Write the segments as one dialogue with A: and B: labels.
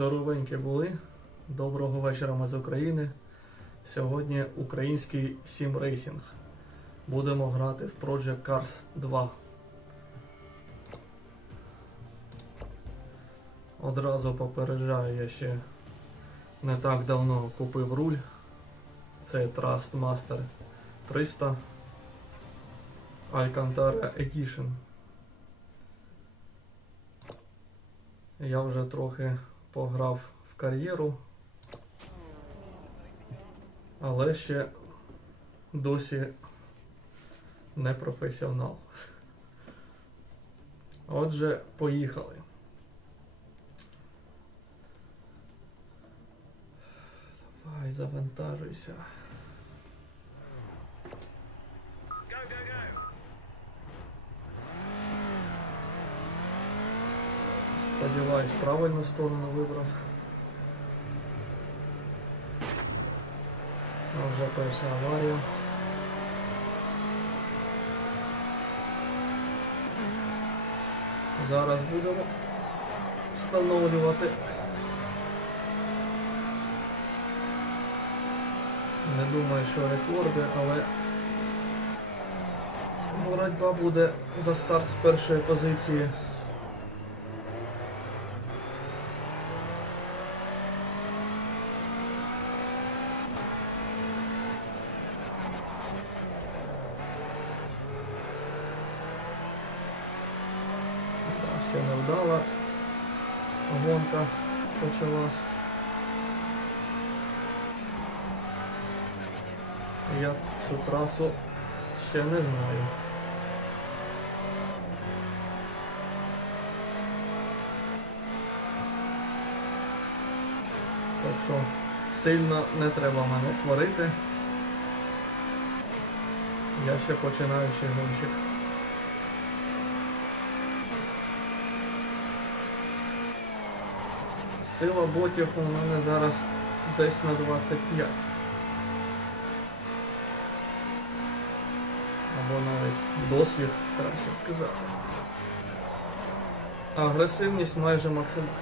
A: Здоровенькі були. Доброго вечора ми з України. Сьогодні український Сім Рейсінг. Будемо грати в Project Cars 2. Одразу попереджаю, я ще не так давно купив руль. Це Trustmaster 300 Alcantara Edition. Я вже трохи пограв в кар'єру, але ще досі не професіонал. Отже, поїхали. Давай, завантажуйся. Сподіваюсь, правильну сторону вибрав. А вже перша аварія. Зараз будемо встановлювати. Не думаю, що рекорди, але боротьба буде за старт з першої позиції. Да, Ще не вдала. Гонка почалась. Я цю трасу ще не знаю. Так що сильно не треба мене сварити. Я ще починаючий гонщик. Сила ботів у мене зараз десь на 25. Або навіть досвід, краще сказати. Агресивність майже максимальна.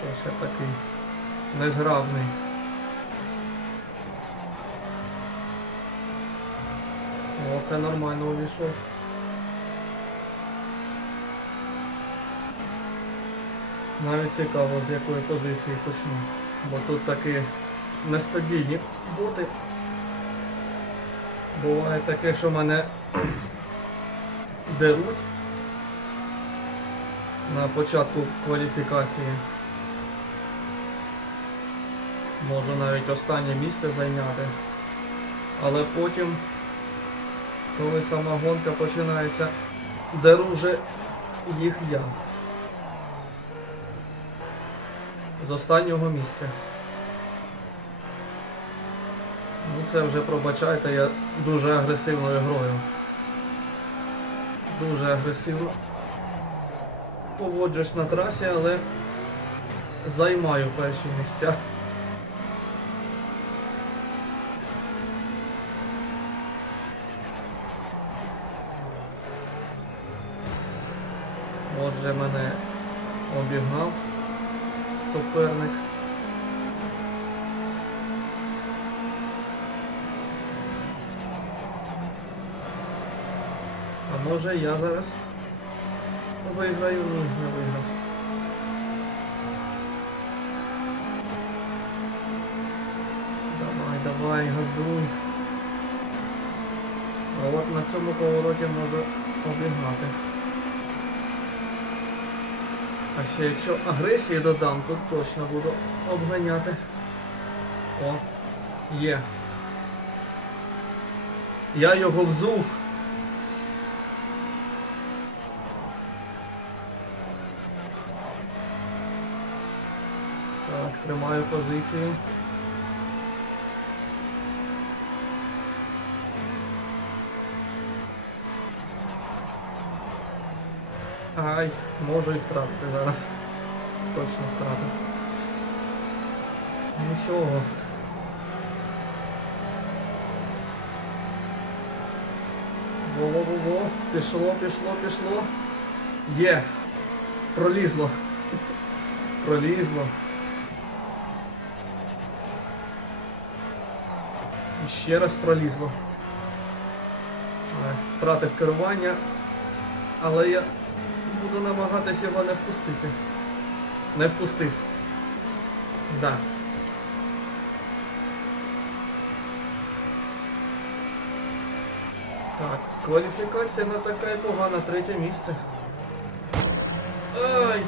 A: Що ще такий незграбний. О, це нормально увійшов. Навіть цікаво, з якої позиції почну. Бо тут такі нестабільні боти. Буває таке, що мене деруть на початку кваліфікації. Можу навіть останнє місце зайняти. Але потім, коли сама гонка починається, деру вже їх я. З останнього місця. Ну це вже пробачайте, я дуже агресивною грою. Дуже агресивно поводжусь на трасі, але займаю перші місця. Отже, мене обігнав суперник. А може я зараз виграю? Ні, не виграв. Давай, давай, газуй. А от на цьому повороті можу обігнати. А ще якщо агресії додам, то точно буду обганяти. О, є. Я його взув. Так, тримаю позицію. Ай, можу і втратити зараз. Точно втратив. Нічого. Во-во-во-во. Пішло, пішло, пішло. Є. Пролізло. Пролізло. І ще раз пролізло. Е, Втратив керування, але я буду намагатися його не впустити. Не впустив. Да. Так, кваліфікація не така і погана, третє місце. Ай!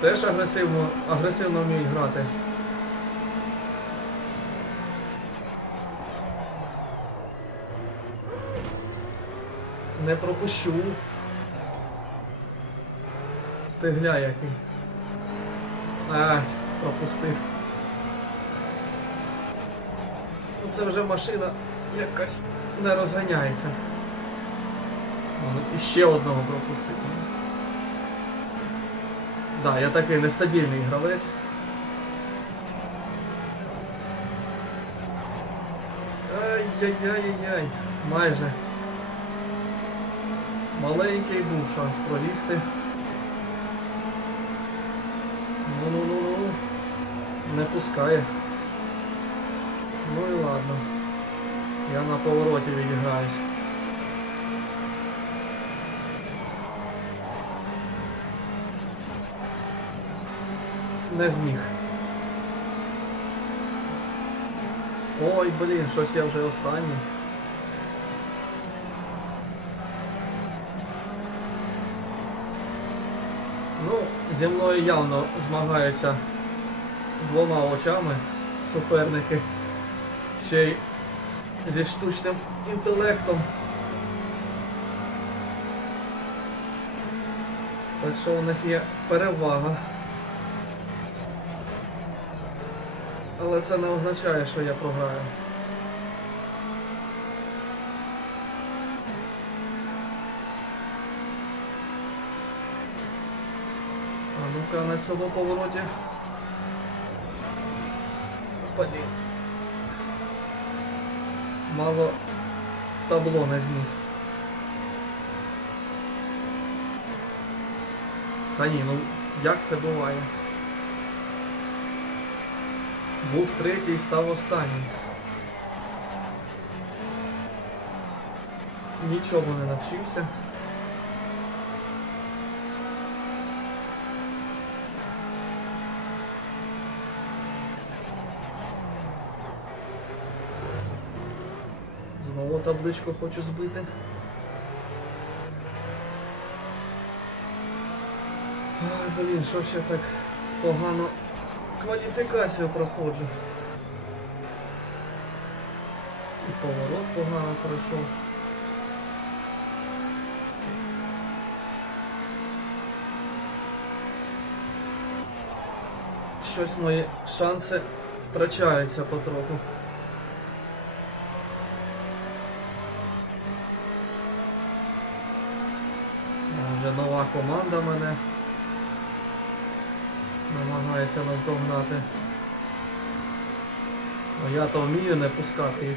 A: Теж агресивно, агресивно вміють грати. Не пропущу. Ти гля який. Ай, пропустив. Ну це вже машина якась не розганяється. І ще одного пропустив. Так, да, я такий нестабільний гравець. Ай-яй-яй-яй-яй. Майже. Маленький був шанс пролізти. Ну-ну-ну-ну. Не пускає. Ну і ладно. Я на повороті відіграюсь. Не зміг. Ой, блін, щось я вже останній. Ну, зі мною явно змагаються двома очами суперники. Ще й зі штучним інтелектом. Так що у них є перевага. Але це не означає, що я програю. А ну-ка на цьому повороті. Паді. Мало табло не зніс. Та ні, ну як це буває? Був третій, став останній. Нічого не навчився. Табличку хочу збити. Ай, блін, що ще так погано кваліфікацію проходжу. І поворот погано пройшов. Щось мої шанси втрачаються потроху. А, Вже нова команда мене намагається наздогнати. А я то вмію не пускати їх.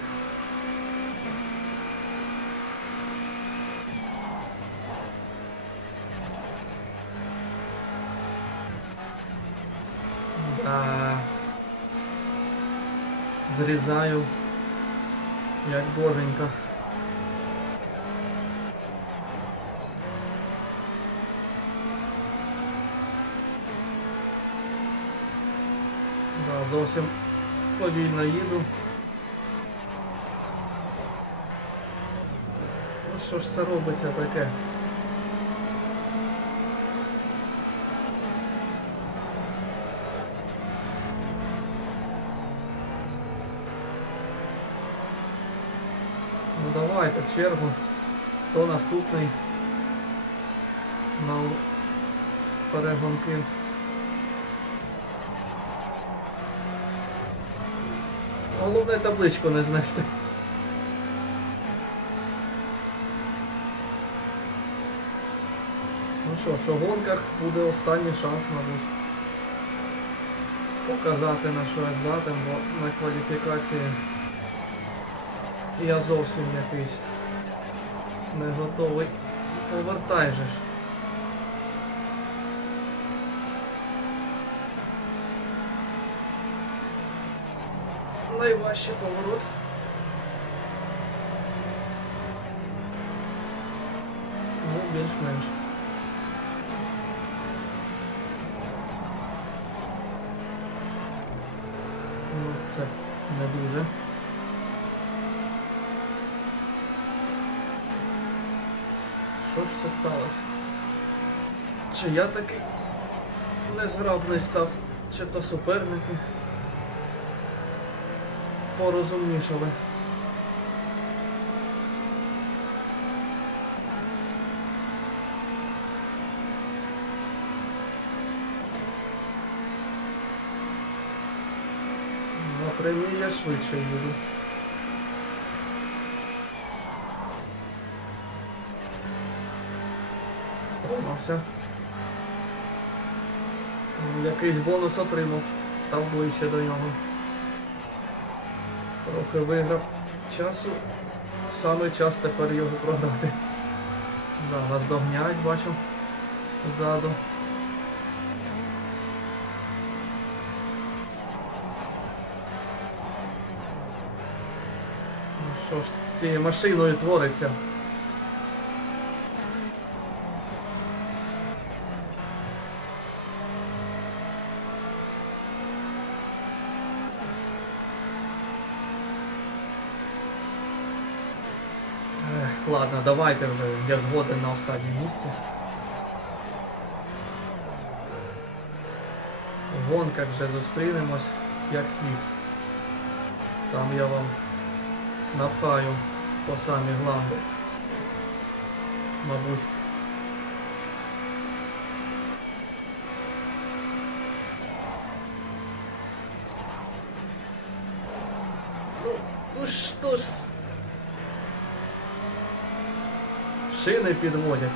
A: Да. Зрізаю як боженька. Да, зовсім повільно їду. Ну що ж це робиться таке? Ну давайте в чергу. Хто наступний на перегонки? Головне табличку не знести. Ну що ж, у гонках буде останній шанс, мабуть. показати на що я здатен, бо на кваліфікації я зовсім якийсь не готовий. Повертай же ж. Найважчий поворот. Ну, більш-менш. Ну, це не дуже. Що ж це сталося? Чи я такий незграбний став, чи то суперники порозумнішали. На прямій я швидше їду. Тримався. Ну, Якийсь бонус отримав, став ближче до нього. Трохи виграв часу. Саме час тепер його продати. Да, нас догняють, бачу, ззаду. Ну що ж з цією машиною твориться? Ех, ладно, давайте вже, я згоден на останнє місце. В гонках вже зустрінемось, як слід. Там я вам напхаю по самі гланди. Мабуть. Ну, ну що ж. Шини підводять.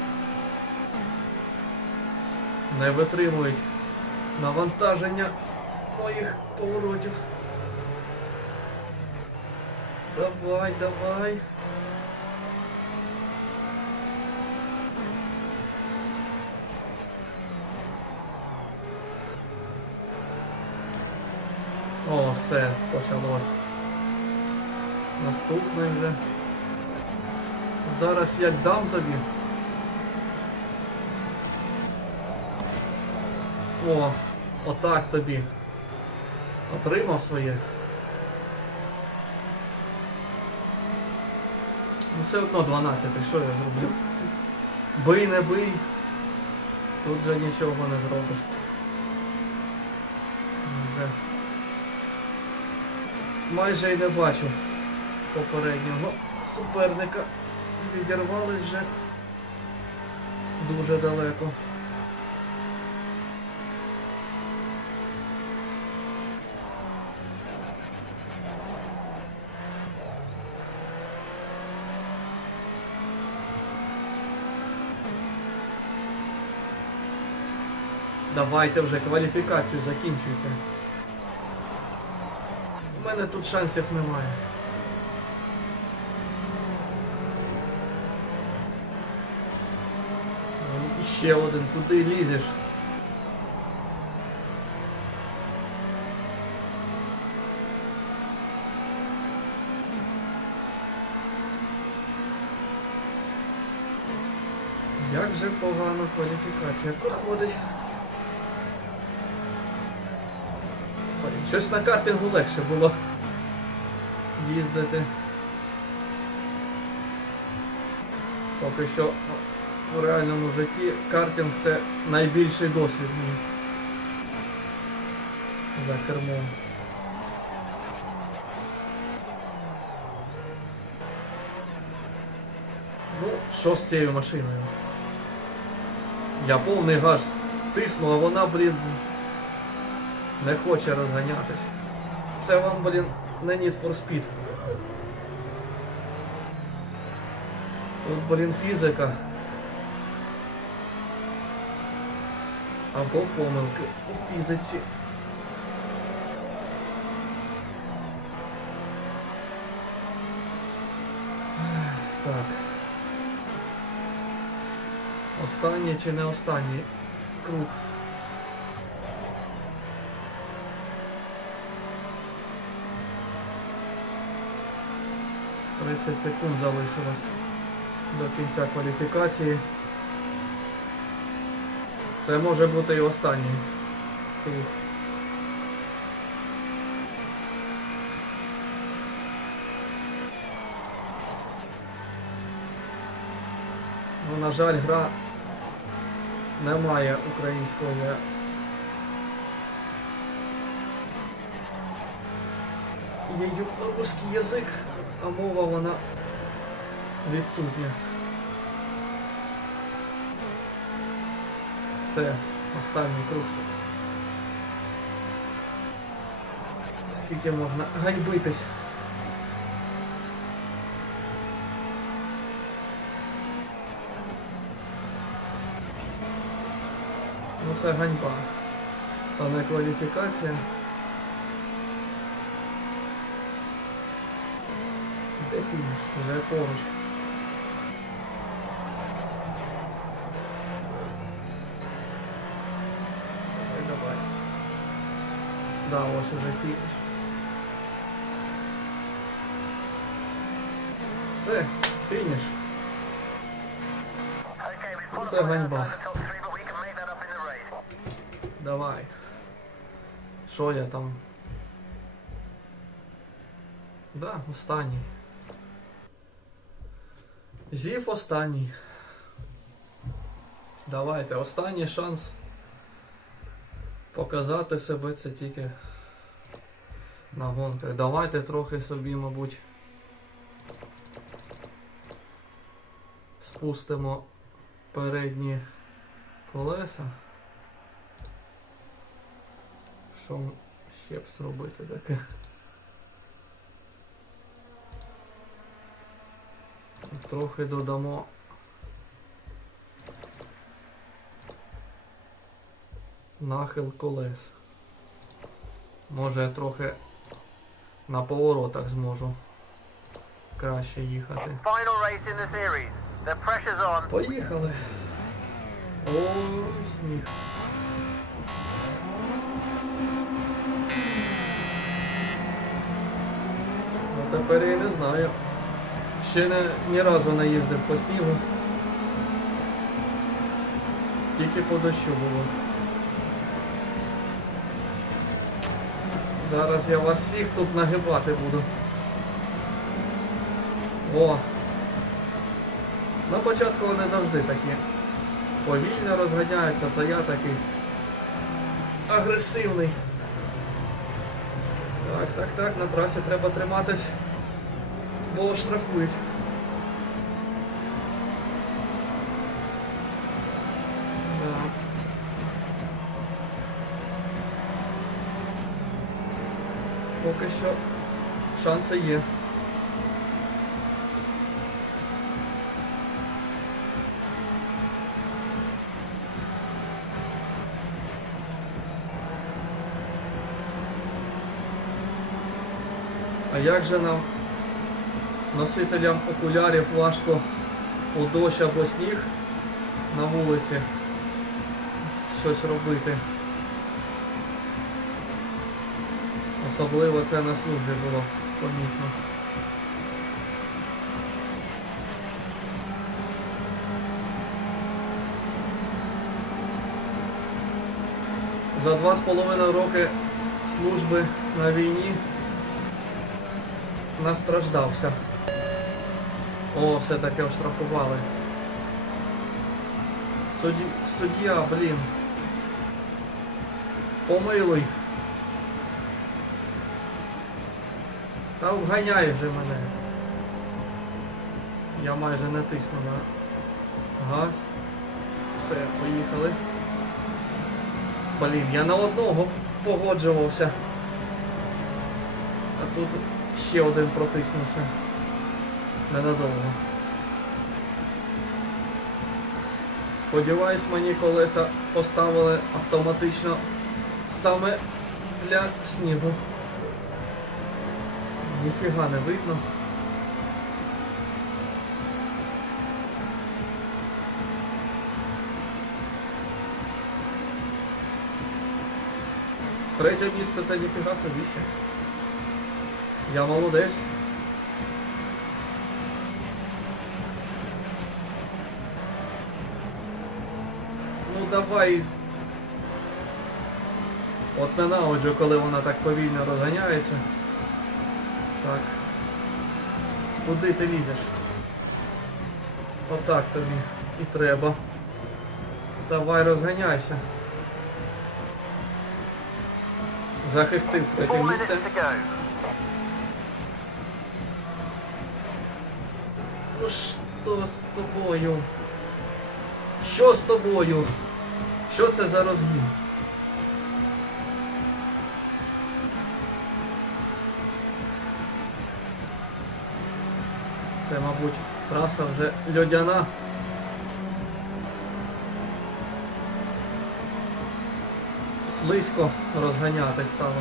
A: Не витримують навантаження моїх поворотів. Давай, давай. О, все, почалось. Наступний вже. Зараз як дам тобі. О, отак тобі. Отримав своє. Ну все одно 12, що я зроблю? Бий, не бий. Тут же нічого не зробиш. Майже й не бачу попереднього суперника. Відірвались вже дуже далеко. Давайте вже кваліфікацію закінчуйте. У мене тут шансів немає. Ну, і Ще один, куди лізеш? Як же погано кваліфікація проходить. Щось на картингу легше було їздити. Поки що у реальному житті картинг це найбільший досвід мій за кермом. Ну, що з цією машиною? Я повний газ тисну, а вона, блін, не хоче розганятись. Це вам, блін, не Need for Speed. Тут, блін, фізика. або помилки у фізиці. Так. Останній чи не останній круг. Тридцять секунд залишилось до кінця кваліфікації. Це може бути і останній круг. Ну, на жаль, гра не має українського Є русський язик, а мова вона відсутня. Все, останній круг. Скільки можна ганьбитись? Ну це ганьба. А не кваліфікація. Де фініш? Вже поруч. Давай, давай. Ось фініш. Все, фініш. Це ганьба. Давай. Що я там? Да, останній. Зів останній. Давайте, останній шанс показати себе це тільки на гонках. Давайте трохи собі, мабуть, спустимо передні колеса. Що ще б зробити таке? Трохи додамо. Нахил колес. Може трохи на поворотах зможу краще їхати. Поїхали. Ой, сніг. Ну тепер я не знаю. Ще не, ні разу не їздив по снігу. Тільки по дощу було. Зараз я вас всіх тут нагибати буду. О! На початку вони завжди такі повільно розганяються, це я такий агресивний. Так, так, так, на трасі треба триматись, бо штрафують. Да. Поки що шанси є. А як же нам, носителям окулярів, важко у дощ або сніг на вулиці щось робити? Особливо це на службі було помітно. За два з половиною роки служби на війні настраждався. О, все-таки оштрафували. Судді... Суддя, блін. Помилуй. Та обганяй вже мене. Я майже не тисну на газ. Все, поїхали. Блін, я на одного погоджувався. А тут ще один протиснувся. Ненадовго. Сподіваюсь, мені колеса поставили автоматично саме для снігу ніфіга не видно. Третє місце це ніфіга собі ще. Я молодець. Ну давай от на коли вона так повільно розганяється. Так. Куди ти лізеш? Отак тобі і треба. Давай розганяйся. Захистив третє місце. Ну що з тобою? Що з тобою? Що це за розгін? Це, мабуть, траса вже льодяна. Слизько розганятись стало.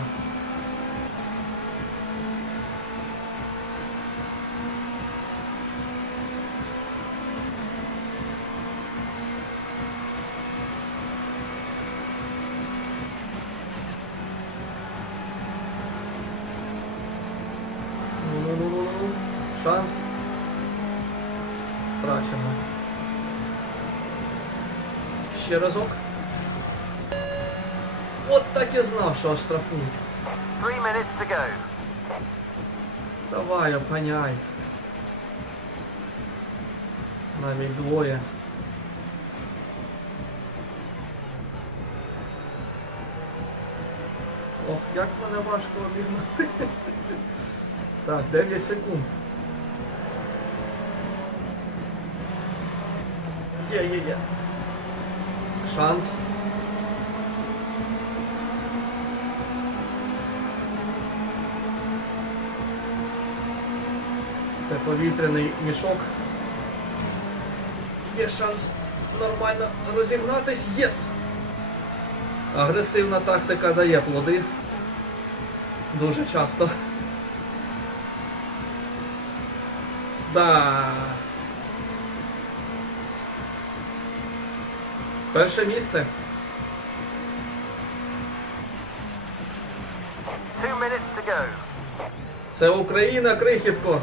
A: Ну-ну-ну-ну-ну. Шанс. Втрачено. Ще разок. От так і знав, що штрафують.
B: Three minutes to.
A: Давай, обганяй. Навіть двоє. Ох, як мене важко обігнати. Так, 9 секунд. Є, є, є. Шанс. Це повітряний мішок. Є шанс нормально розігнатись. Єс! Агресивна тактика дає плоди. Дуже часто. Да. Перше місце. Це Україна, крихітко.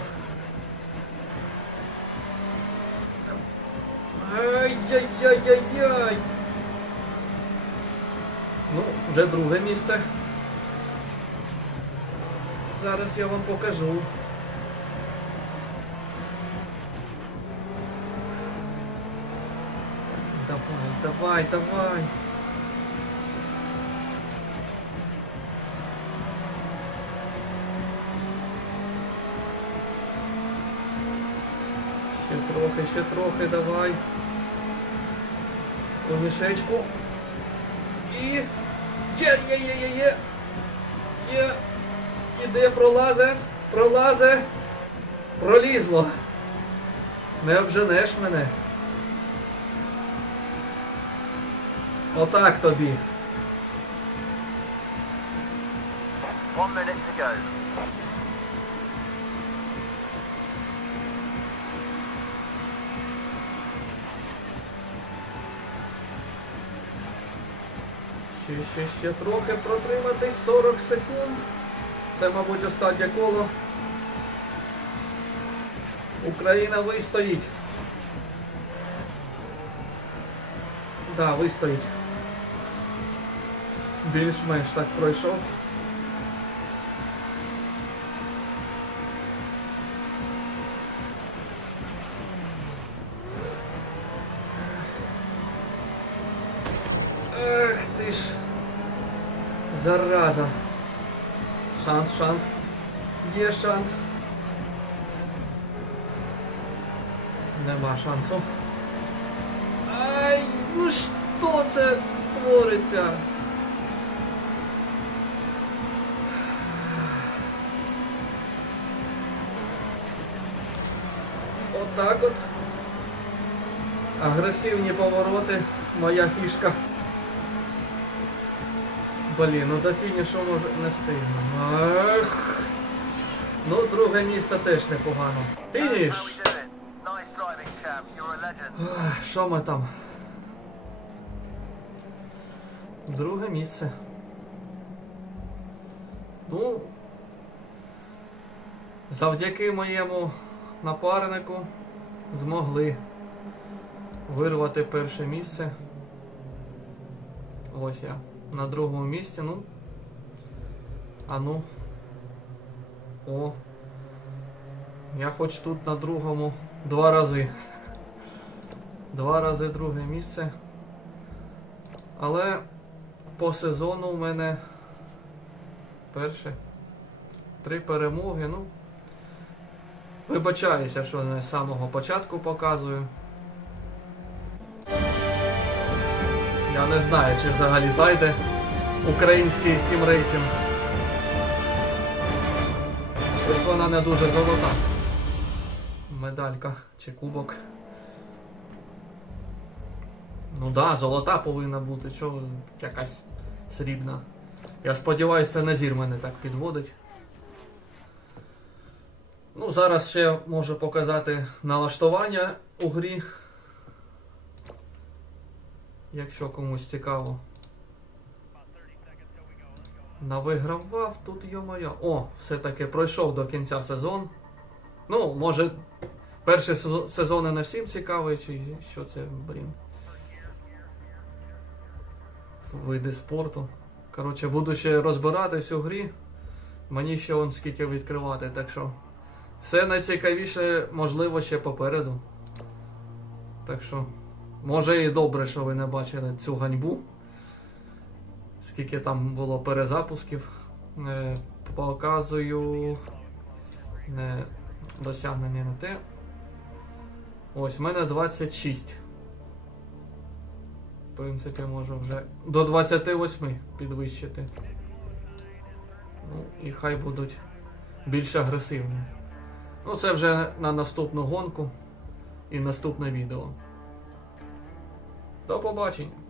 A: Ай-яй-яй-яй-яй. Ну, вже друге місце. Зараз я вам покажу. Давай, давай. Ще трохи, ще трохи, давай. У мішечку. І. Є, є, є, є, є. Є. Іде, пролазе, пролазе. Пролізло. Не обженеш мене. Отак тобі.
B: One minute to go.
A: Ще, ще, ще трохи протриматись 40 секунд. Це, мабуть, останнє коло. Україна вистоїть. Да, вистоїть. Більш-менш так пройшов. Ех ти ж. Зараза. Шанс, шанс. Є шанс. Нема шансу. Ай, ну що це твориться? Отак от. Агресивні повороти. Моя фішка. Блін, ну до фінішу може не встигнемо. Ну, друге місце теж непогано. Фініш! Що ми там? Друге місце. Ну, завдяки моєму напарнику змогли вирвати перше місце. Ось я на другому місці, ну. А ну. О. Я хоч тут на другому два рази. Два рази друге місце. Але по сезону у мене перше три перемоги. Ну, вибачаюся, що не з самого початку показую. Я не знаю, чи взагалі зайде український сімрейсинг. Щось вона не дуже золота. Медалька чи кубок. Ну да, золота повинна бути, що якась срібна. Я сподіваюся, це Назір мене так підводить. Ну, зараз ще можу показати налаштування у грі. Якщо комусь цікаво. Навигравав тут йо-моє. О, все-таки пройшов до кінця сезон. Ну, може, перші сезо- сезони не всім цікаві, чи що це, блін. Види спорту. Коротше, буду ще розбиратись у грі. Мені ще он скільки відкривати, так що. Все найцікавіше, можливо, ще попереду. Так що, може і добре, що ви не бачили цю ганьбу. Скільки там було перезапусків. Е, показую не, досягнення не те. Ось, в мене 26. В принципі, можу вже до 28 підвищити. Ну, і хай будуть більш агресивні. Ну, це вже на наступну гонку і наступне відео. До побачення!